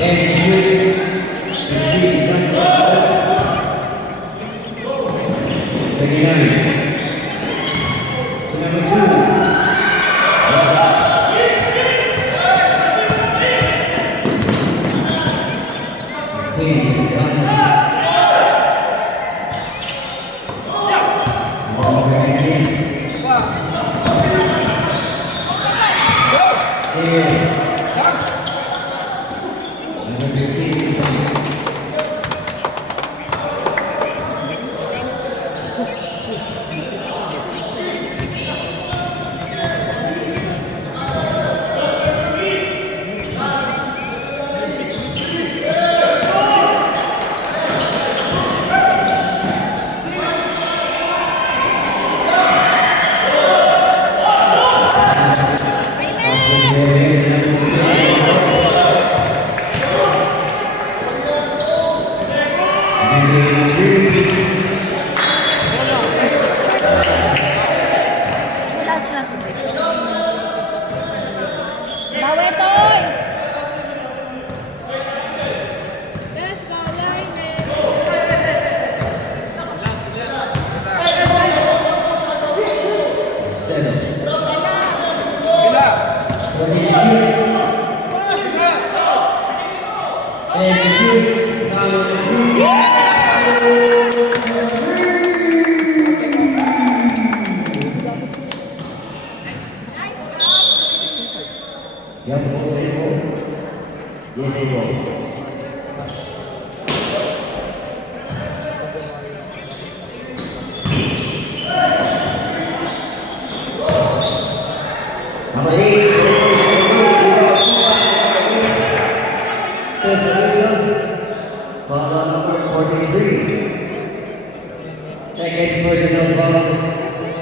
And shoot. 39. Number 2.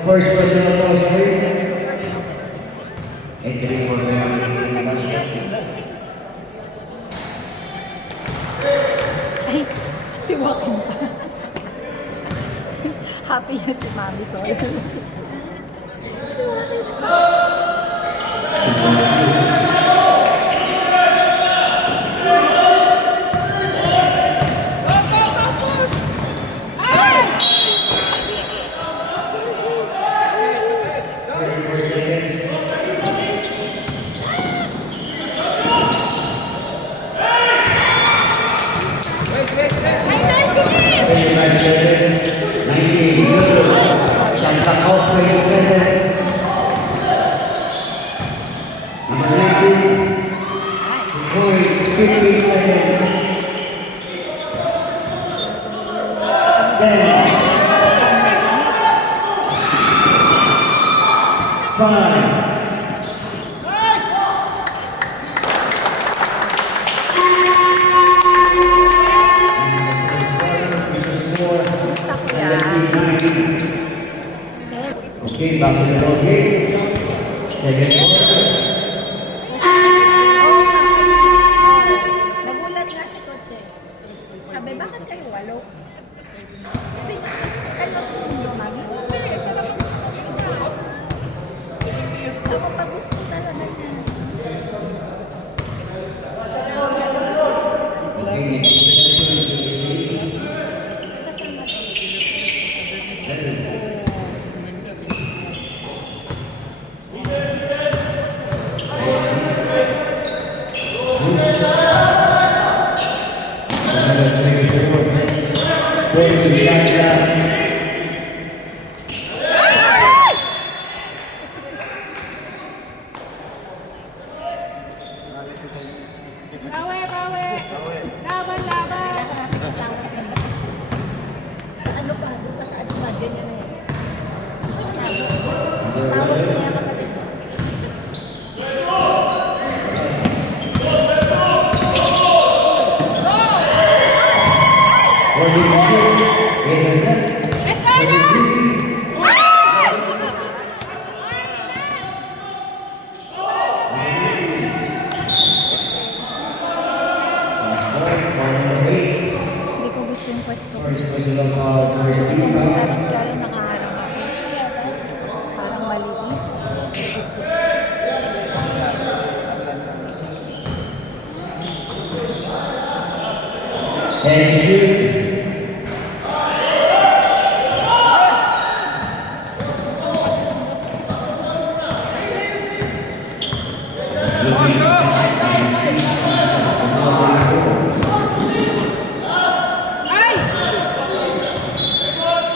First personal foul, sorry. Entering for the Ay, si Joaquin pa. Happy yan si Mami, sorry. Si Joaquin pa. Okay, back to the ball game. Second quarter. Nagulat nga si Coach. Sabi, bakit kayo walo? Ano sundo, Mami? Ako pa gusto talaga niya. Okay, next session is first personal foul, first team foul. Lalo nakaharap ako. Parang maliit. And shoot.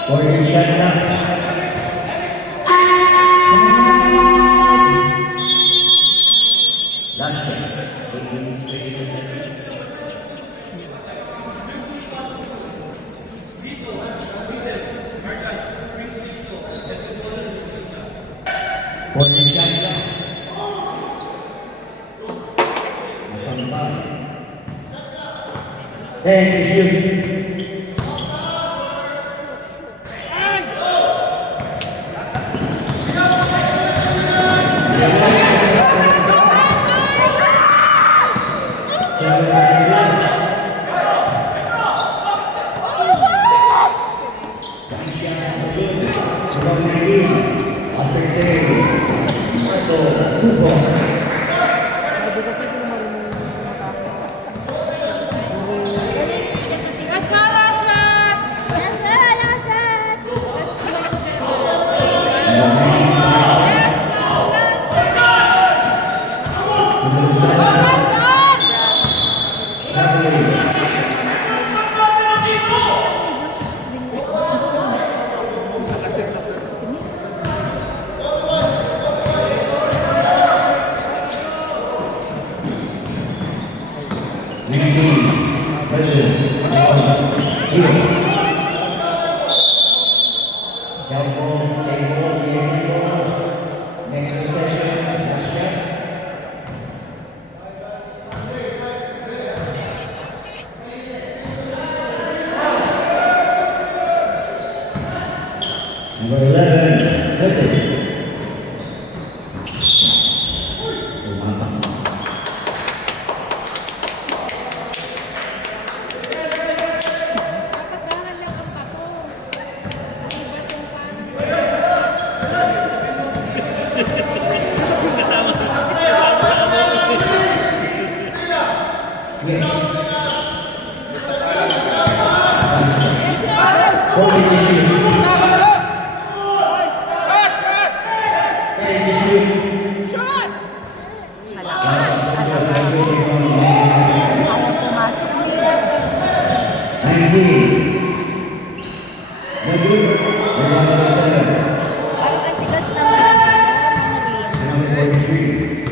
Scoring shot na. Last shot. 8 minutes, 20%. Scoring shot na. Masampan. And shoot. Let's go, last shot! Let's go, last shot! Let's go last shot! Oh my God! Next possession, last shot. Number 11, Heather. Dapat dahan lang ang pato. Iba itong parang... Malakas talaga. Ayaw pumasok. 19. Parang ang tigas naman. Number 43.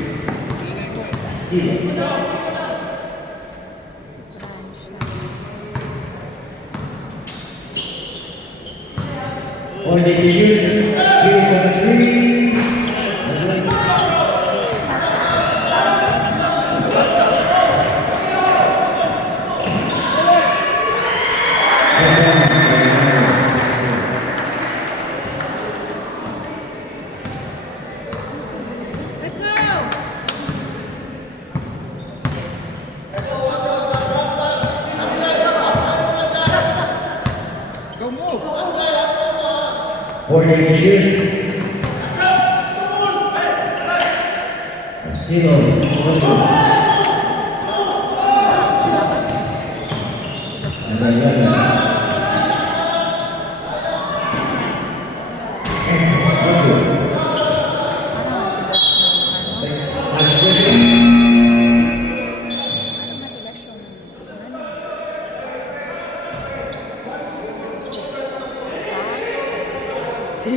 Sila. Or they can shoot. Here's a three. Let's go! Or they can shoot. Zero. Sí.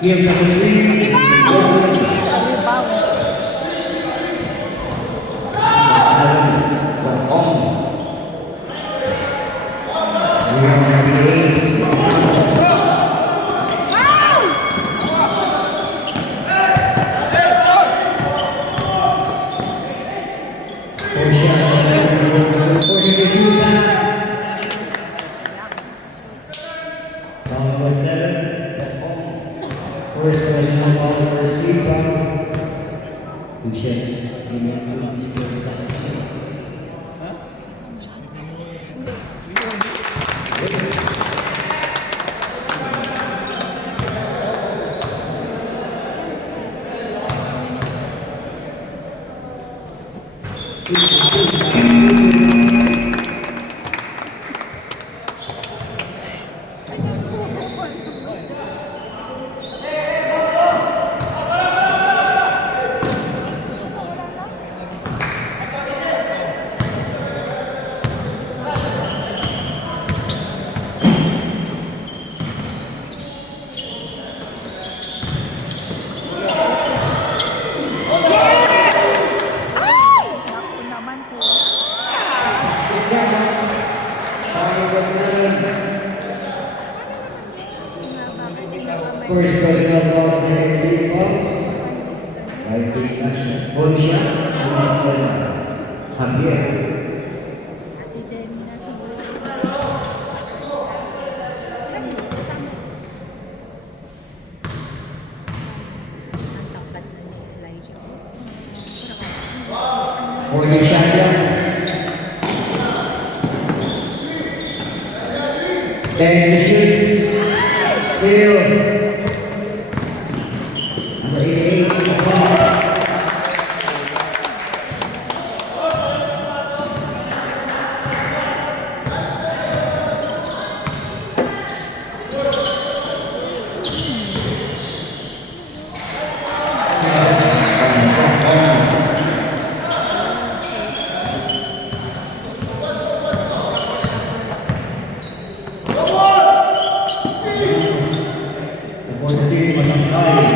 Here's a three. Number 7, first personal ball for Steve Brown. 2 shots, given to Mr. Castillo. Naku naman po. First personal foul, second team foul. Right team national. Polisha, Mr. Javier. Ate Jenny na siguro. Ang tapat na ni Elijah. For the shotgun. Then the shoot. Still. Number 88. For the team, Masangkay.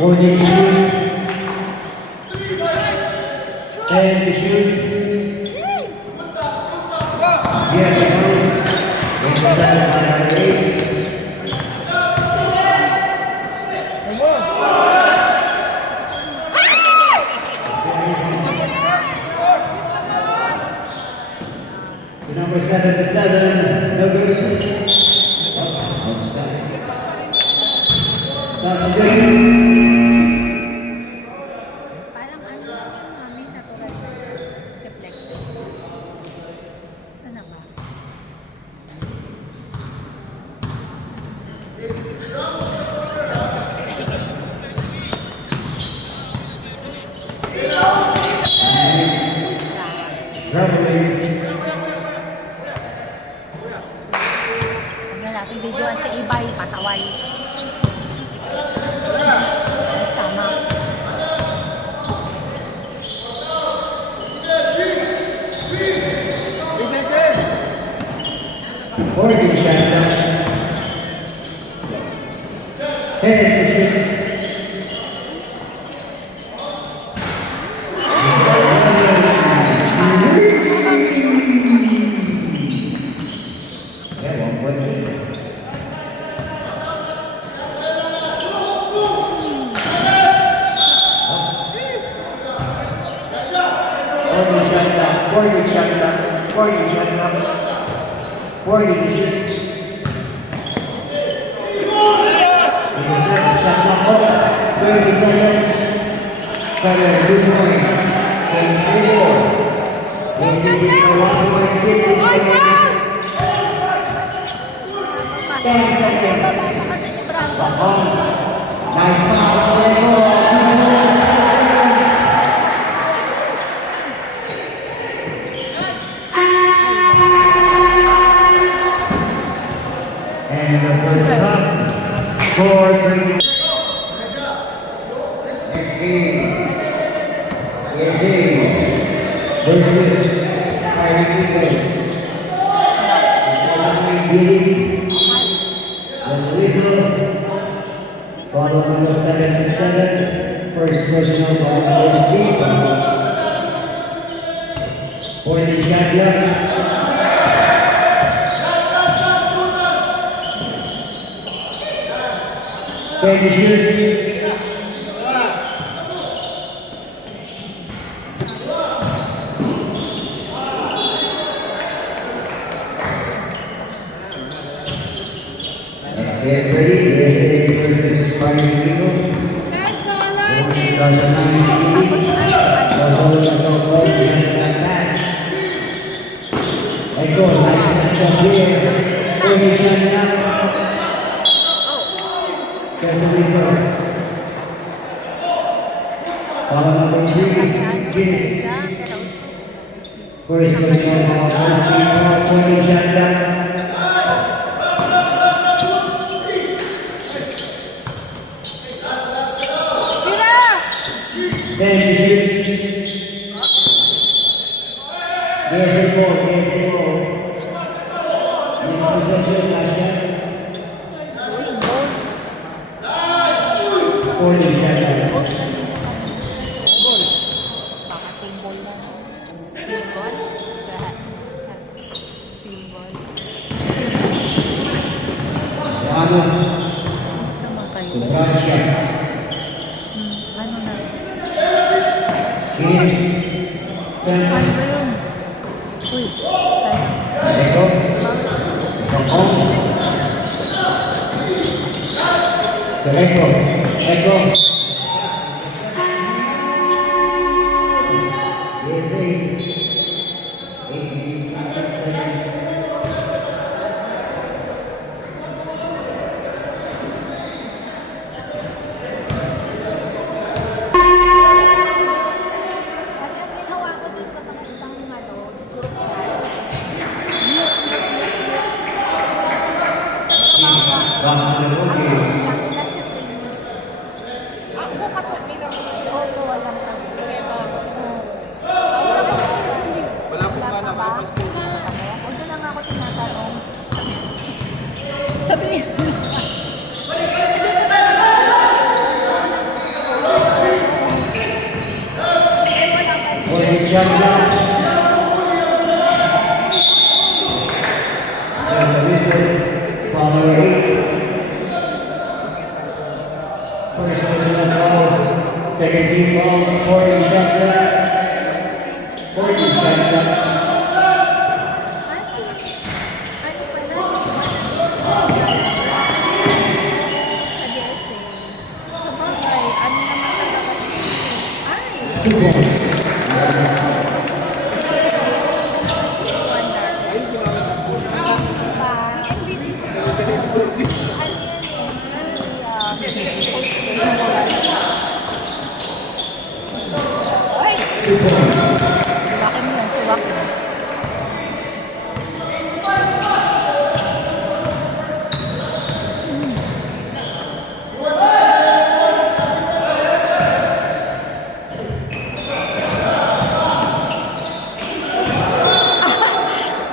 For the shoot. And the shoot. Yeah, the move. And the second by number 8. The number 77, no good. Outside. Stops again. Parang ano lang yung mami natural reflexes. Sana ba? Referee. Huwag na natin videoan sa ibay, pasaway. Sama. Oregon shotgun. Headed to shoot. Yeah, 1 point lead. Oregon shotgun. Oregon shotgun. Oregon shotgun. Oregon to shoot. Shotgun up. 30 seconds. Seven, 2 points. Games 3-4. Games 3-4, 1 point, 15 seconds. 10 seconds. Nice pass. And the first half. Score 20. Next game. ESA versus Fighting Eagles. Billy. Was Weasel. Follow number 77. First personal by number Steve. 40 shotgun. Can you shoot? Let's get ready. ESA versus Fighting Eagles. Let's go, 2019. Also, that pass. Let go. Nice match here. Early shotgun. There's a result. Foul number 3, Guinness. First personal foul, first team foul, 20 shot clock. Thank you, Chief. There's the ball, there's the ball. Next possession, last shot. 40 shot clock. Baka symbol lang. Symbol? Symbol. Ano? Naman kayo. Congrats shot. Ano na? Guinness. Ano 10. ba yun? Uy, sayang. Echo. Echo. Echo. Echo. Yes, 8 minutes, 16 seconds. Kasi ang ginawa ko dun sa mga isang group chat. Baka na po, Ang okay. lang na siya training. Ako bukas magbilang mo. Opo, walang kami. Okay ba? Wala kang schedule. Wala po nga Wala pa ba? nakapaschedule. O doon lang ako tinatanong. Sabi niya. Hindi ko talaga. Only shot clock. There's a whistle. Foul number 8. First personal foul. Second team fouls. 40 shot clock. 40 shot clock. Kasi, ano pala? Sa DSA. Sa bagay, ano naman talaga siya? Ay! 2 points. Ay! 2 points. Siwakin mo yan, siwakin.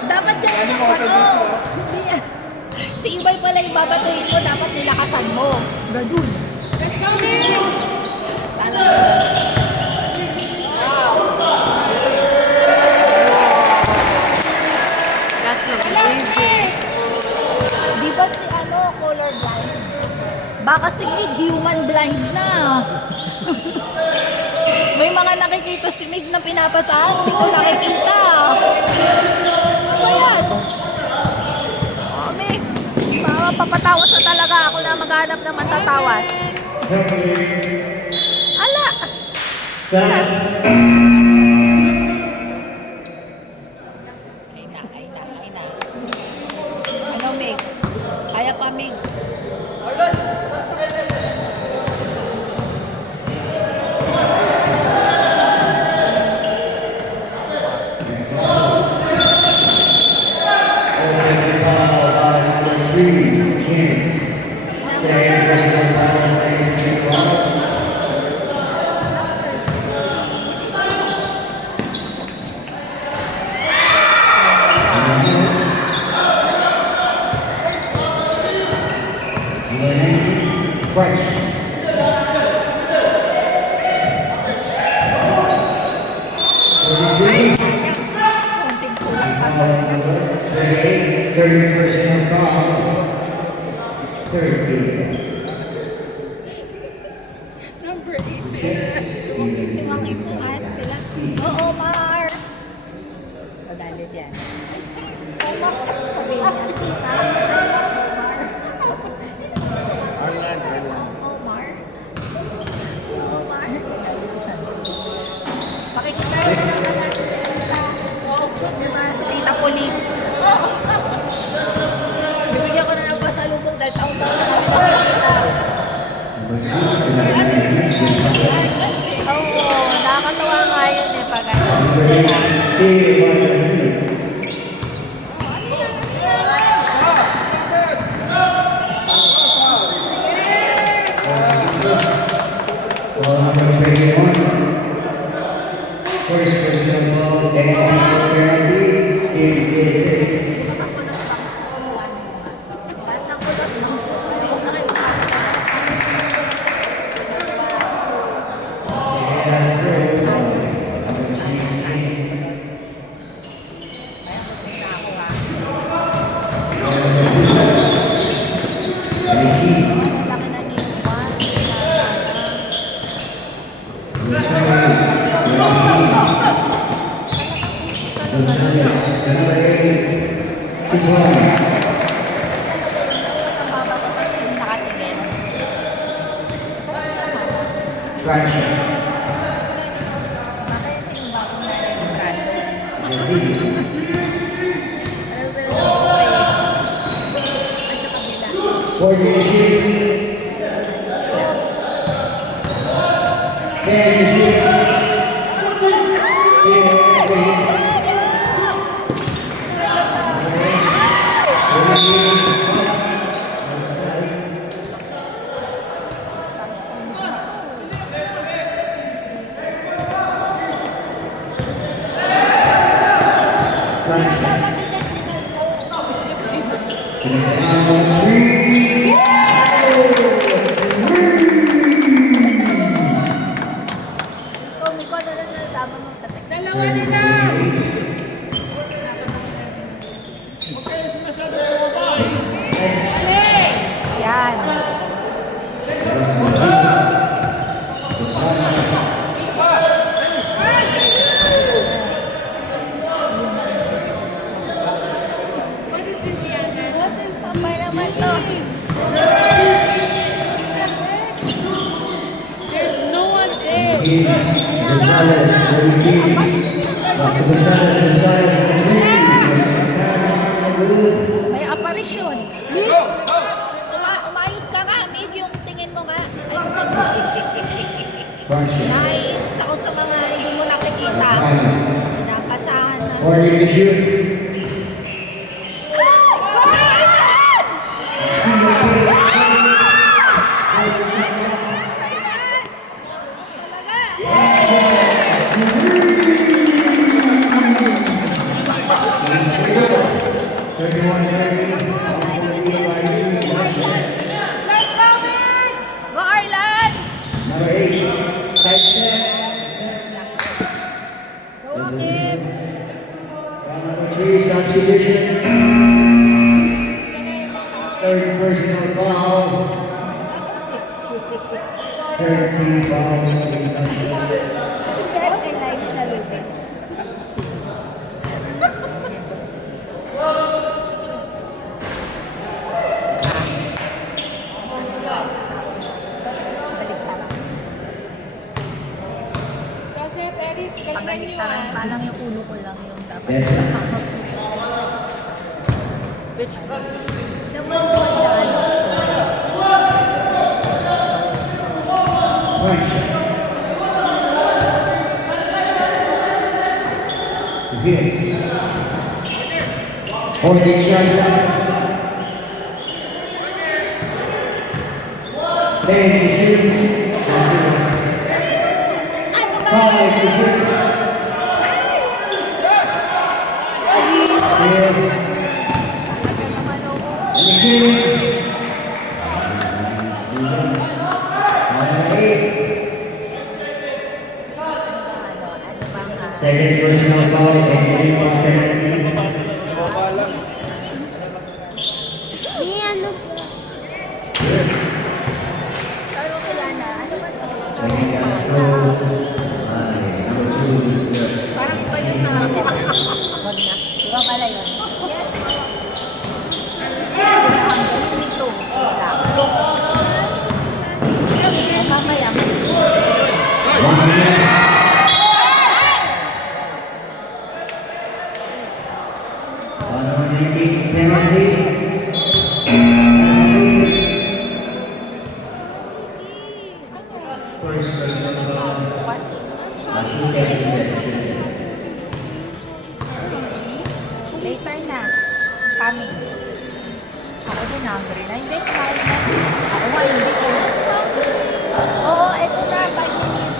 Dapat yan yung ano. Hindi yan. Si Ibay pala yung babatuhin mo, dapat nilakasan mo. Gadun. Let's go, Nick! That's Di ba si ano, color blind? Baka si Mig, human blind na. May mga nakikita si Mig na pinapasahan, di ko nakikita. Ano yan? Oh, Mig, papatawas na talaga ako na maghanap ng matatawas. Ala! Sam. Ay na. Ano, Mig? Kaya pa, Mig. Offensive foul by number 3, James. Second personal foul, second team fouls. Crunch. Konting kulang pa sa 28, third personal foul. Third team. Number 8 si Mang Ipuan sila. Oo, Mar! Madalit yan. Sabi niya, tita, anak mo, Mar. Arlan. Oh, Mar. Oh, Mar. Pakikita mo naman natin sa tita. Diba, sa tita police. Bibigyan ko na ng pasalubong dahil taon-taon na kami nakikita. Oo. Nakakatawa nga yun eh pag ano. Steve Vargas. Ball number 21. First personal ball, and penalty, Team USA. Lahat ng kulot mo. Huwag na kayo makakatawa. Last throw, number 3. Laki na ni Juan. Nakatingin. Francia, Bakit yung bagong nanay ni Brando? Brazil, Ano sila ng buhay? Ay, sa kabila. holding the ship. Then the ship. Ikaw, Miko, ano na sinasama mo? Tatik. Dalawa na lang! Yan. What is this, Yana? Sampay naman to. There's no one there. Gonzalez, May aparisyon. Mig! Umayos ka nga, Mig. Yung tingin mo nga. Ayusin mo. Nakaiinis ako sa mga hindi mo nakikita. Pinapasahan na. Holding the ship. Let's go, man! Go, Arlan! Number 8, sidestep. Go, Akib! Number 3, substitution. Third personal foul. 13 fouls. Okay, like sa lutin. Baliktaran. Kasi, Felix, galingan nyo Baliktaran. ah. Parang yung ulo ko lang yung dapat. Then, Naman ko yan. punch. Hits. Holding shotgun. There's the shoot. Five to shoot. Second personal foul and winning ball penalty. Ni ano? Pero kaya na, ano ba Second Castro. Number 2 is the parang iba yung nakakot. Wag na. Iba pala yun. Ang galing nito. Wala. Mamaya. Later na. Coming. Ako din hungry na. Hindi, kumain na. Ako nga, hindi ko. Oo, eto na. 5 minutes.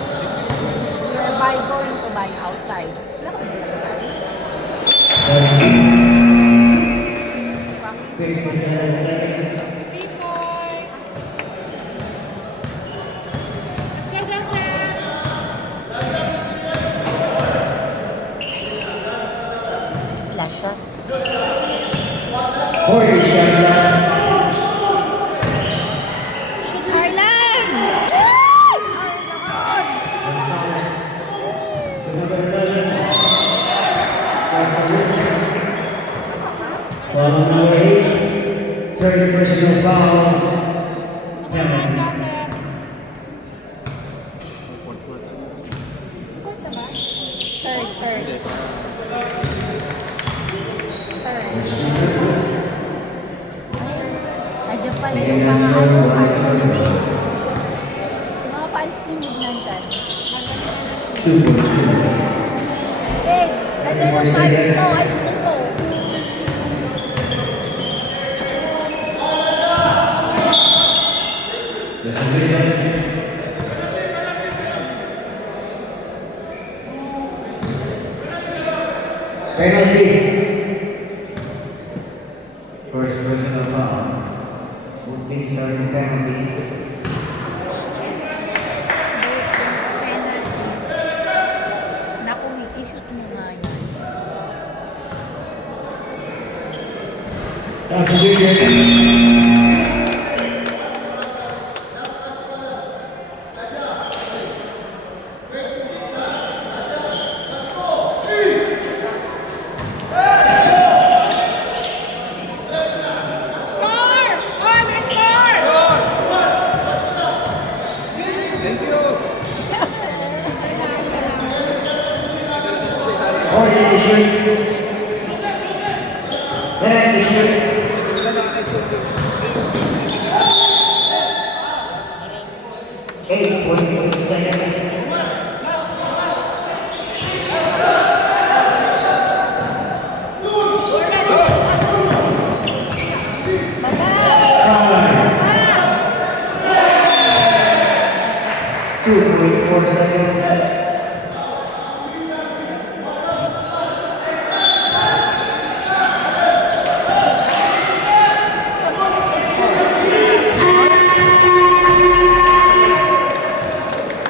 We're going to buy outside. Wala ko nila tayo. 57 seconds. Bikoy! Let's go, Joseph! Last shot. 40 shot clock. Shoot, Harlan! Ay, naman! Gonzalez. To number 11. Russell Wilson. Foul on number 8. Third personal foul. Penalty. Joseph! Third. Third. Nandiyan pala yung mga fans ni Mid. Yung mga fans ni Mid nandyan. 2.2. Mid, nandiyan yung fans ko. Ayusin mo. Russell Wilson. Penalty. First personal foul. Opening starting penalty. Penalty. Naku, Mid, i-shoot mo nga yan. Substitution. Score! Oh, may score! Order to shoot. Penalty shoot. 8.8 seconds. Five. 2.4 seconds.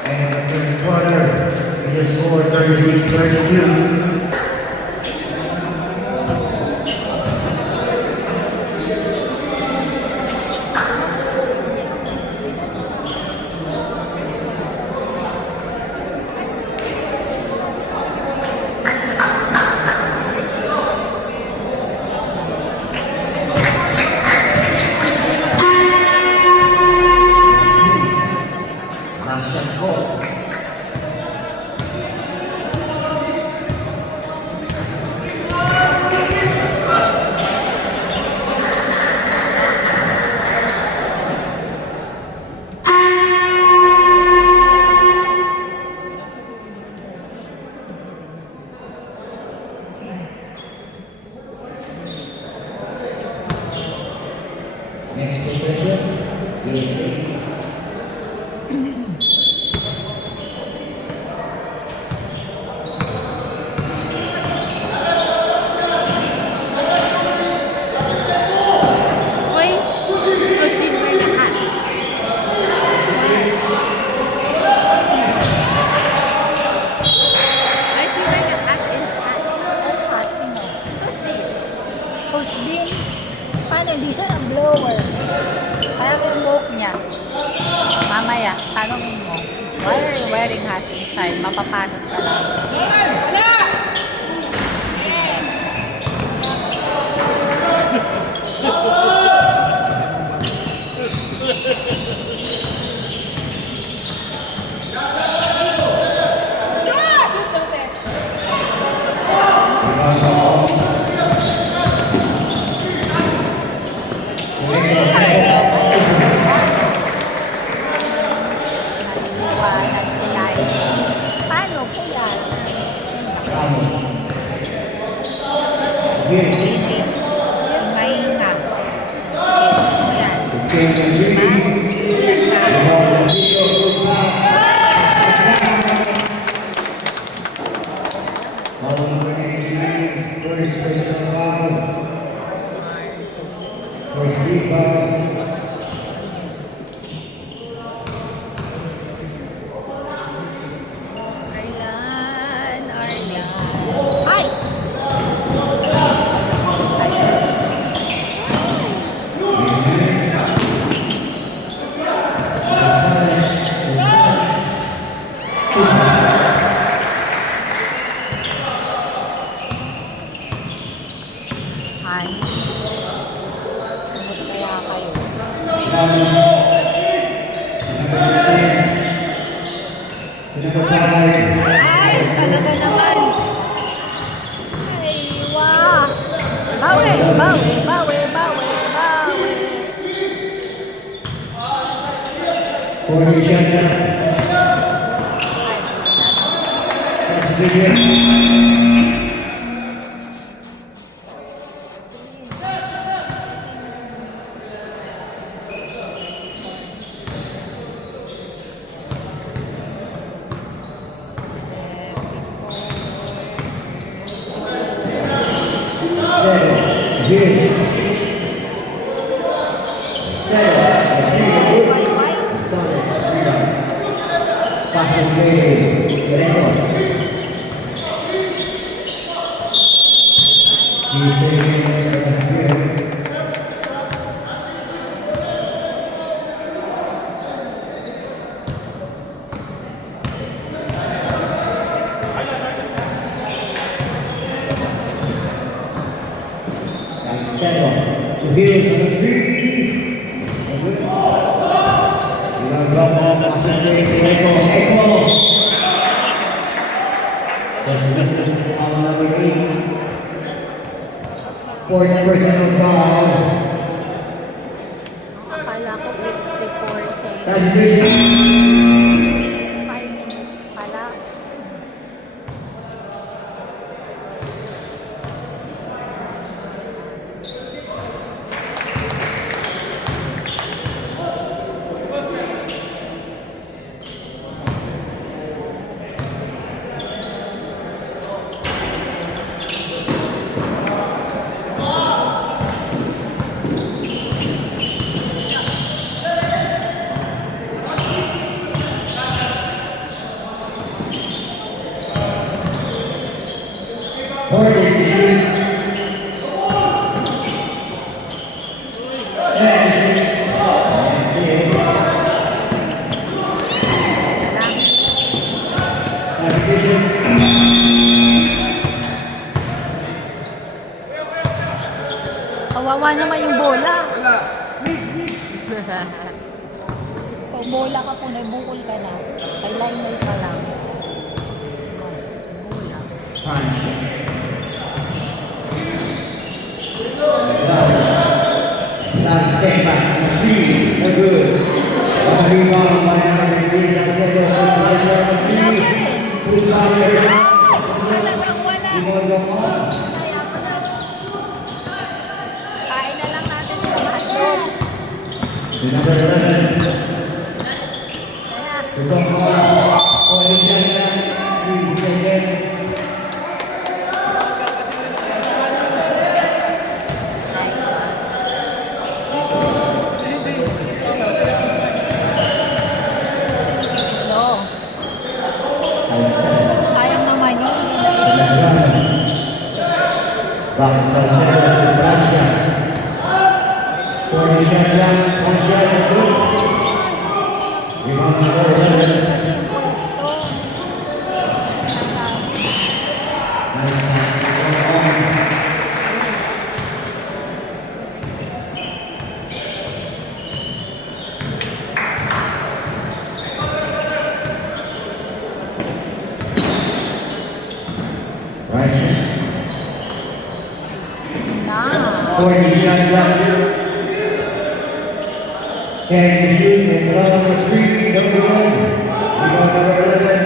And the third quarter, we just scored 36-32. Last shot goal. Next possession is Boys, Coach Dean wearing a hat. Why is he wearing a hat inside? At hot, sino? Coach Dean. Coach Dean, paano hindi siya nag-blower? Kaya ko yung buhok niya. Mamaya, tanongin mo, why are you wearing hat inside? Mapapanot ka lang. Wala! Iwanan sila. Paano kung Amo. Yes. Hinga-hinga. Sige, yan. Okay, and three. Yan na. Limon, zero, good back. Foul number 83, first personal foul. First rebound. Arlan. Ay! Ay. Sumot kaya kayo. Ay, talaga naman. Ay, wow. Bawi, bawi, bawi, bawi, bawi. Formation. That's the game. Settle. Yes. Settle. That's really good. Gonzalez. Rebound. Back in game. Lego. He's taking this from here. Settle. So here's the three. Drop off after Echo. Just misses foul number 8. Fourth personal foul. Akala ko 54 seconds. Substitution. 5 minutes pala. Hornet to shoot. Substitution. Kawawa naman yung bola. Pag bola ka po, nagbukol ka na. Kay line pa lang. Bola. Punch. Last step back. Three. No good. One rebound by number 3. Salcedo. Good pressure. Three. Good back again. Talagang wala. Limon Gomon. Kaya ko na. Kain na lang natin sa hotdog. The number 11. Kaya, The Gomon. Coalition. 3 seconds. no. Sayang naman yun. Back Salcedo to Francia. Coalition lang. Francia to good. Rebound number 11. Kasi yung pwesto. Nice time. Francia. Na. Coalition lang. Can you shoot and run number 3, number 1. Rebound number 11.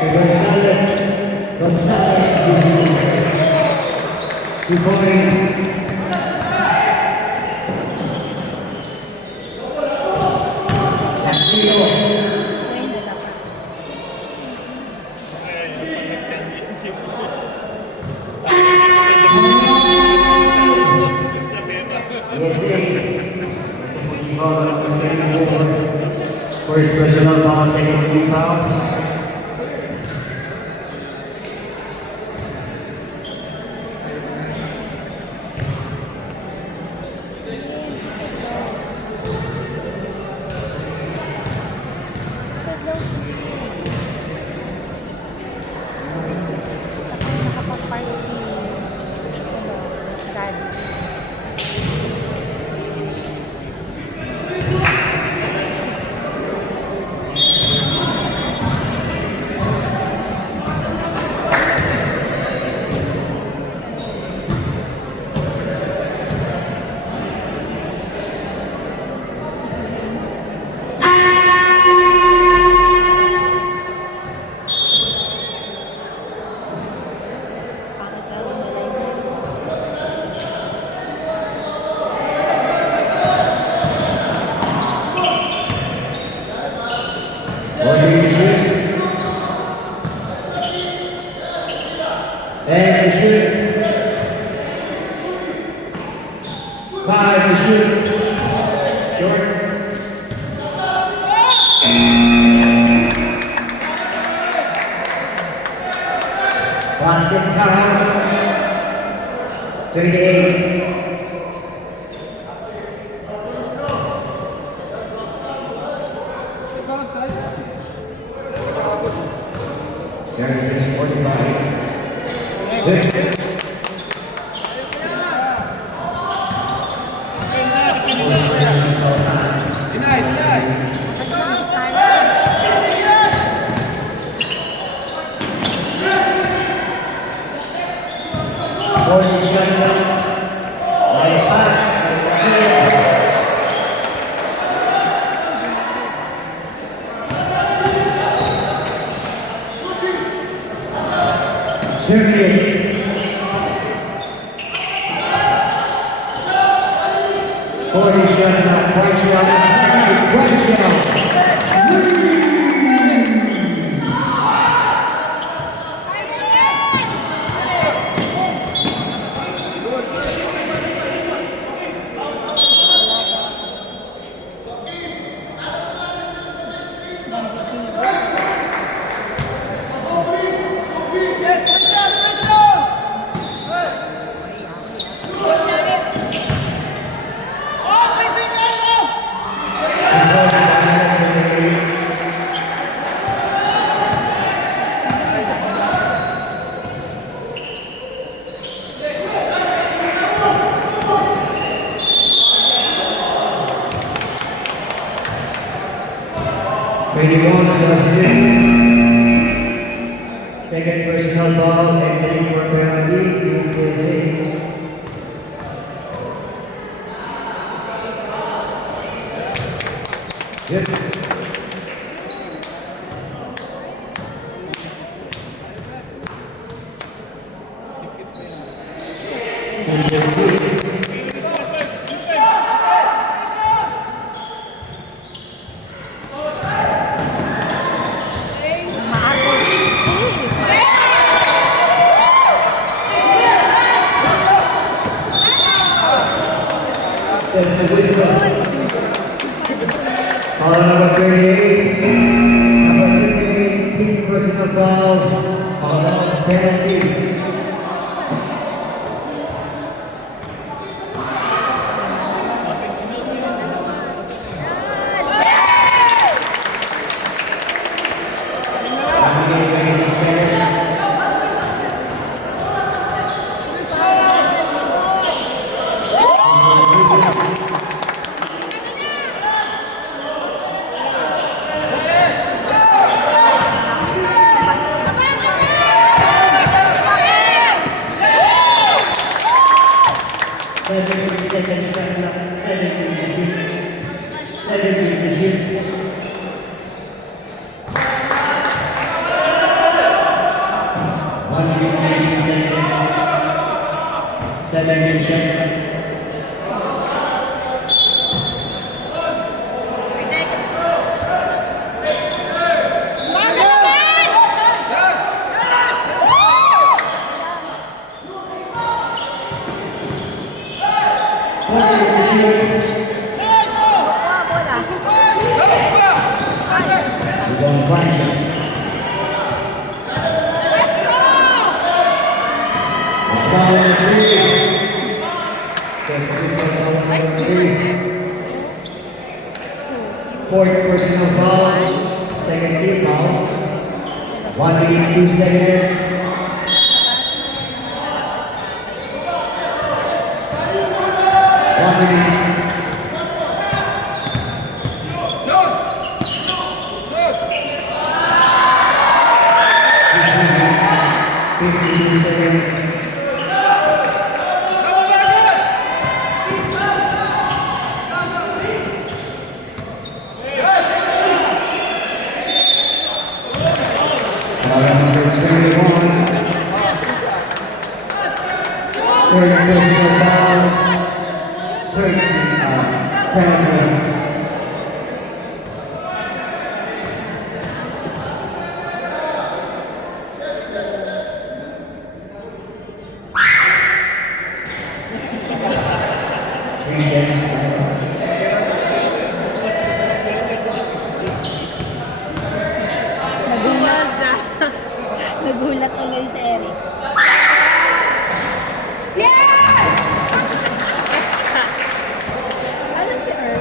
To Gonzalez. Gonzalez, 2 points. Castillo, Ayun na lang. first personal foul, second team foul. Ba't daw si Saka nakapag-park si Daddy. Pangit laro nila yun. Holding the shoot. And the shoot. 5 to shoot. Short. Basket count. 38. There is 6:45. Holding shot clock. Nice pass. Service. Holding shot clock. Point shot. Point shot. Second personal foul and 3 more penalty. USA. Yep. That's the whistle. Foul number 38. Number 38, big personal foul. Foul number penalty. Remaining 26 seconds. 1 minute 19 seconds. 7 shot. Fourth personal foul, second team foul. 1 minute 2 seconds. 1 minute. 52 seconds. Number 21. Third personal foul. 30. Nagulat tuloy si Eric. Ano si Earl?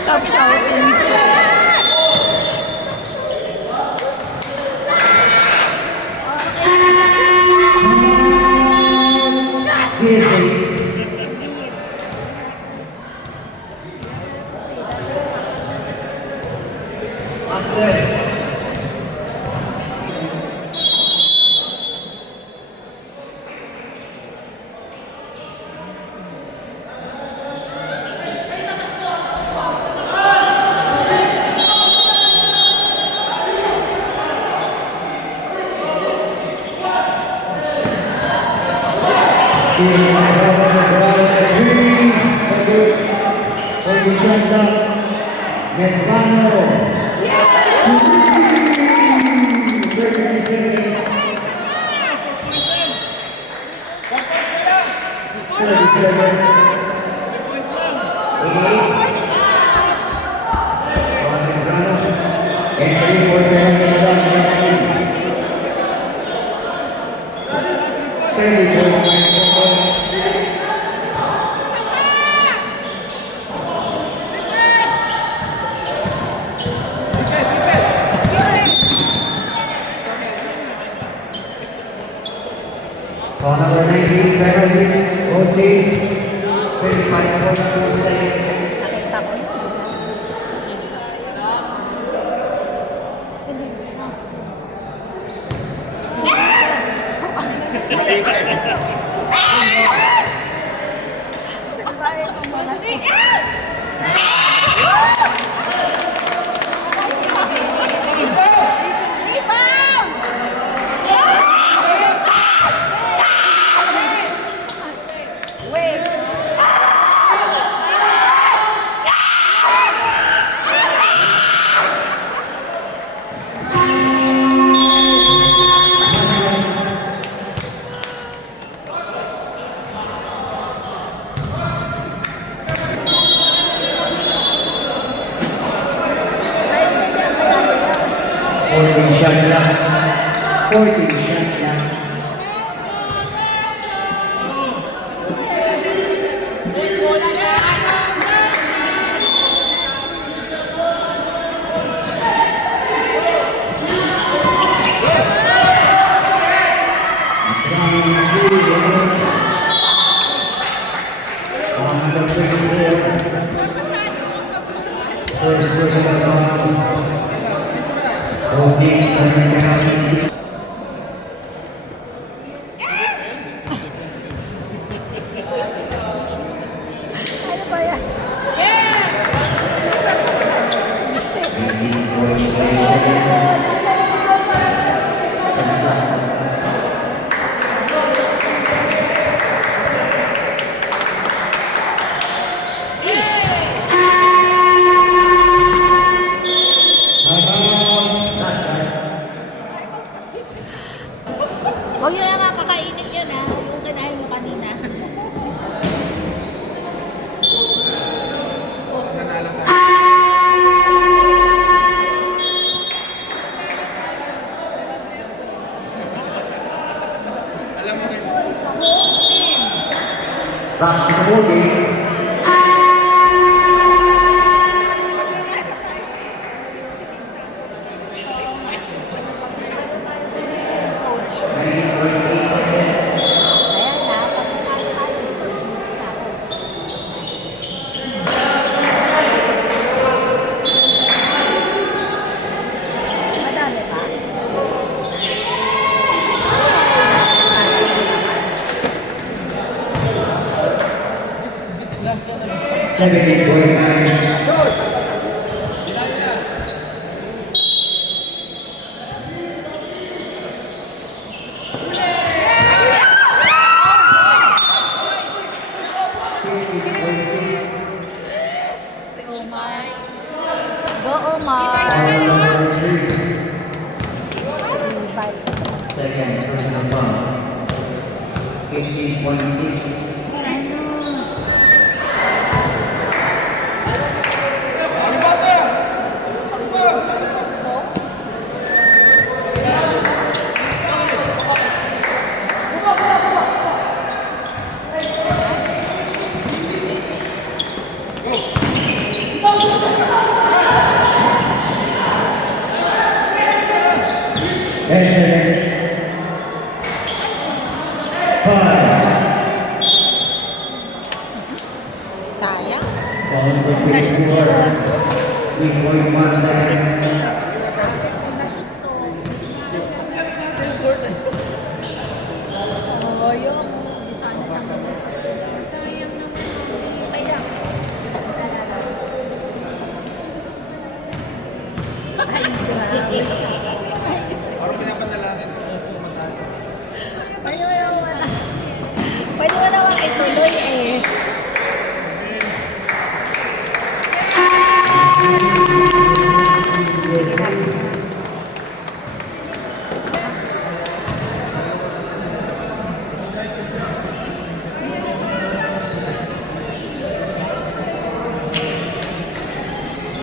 Stop shouting! Easy. Master. For number 19, penalty, both teams, 25.2 seconds. Nakita ko yun. Shot lang. 14 shot lang. First personal foul. Holding sa penalty. Ano ba yan? 17.9. Si Omar. Go, Omar. Bye. Second, personal foul. 15.6. Ano? Excellent. 5. Sayang. Followed by 24. 3.1 seconds. Sayang. Di sana naman. Sayang naman, Mami. Kaya. Ay, grabe siya. Parang pinapadalangin ko. Pwede mo naman. Pwede mo naman ituloy eh.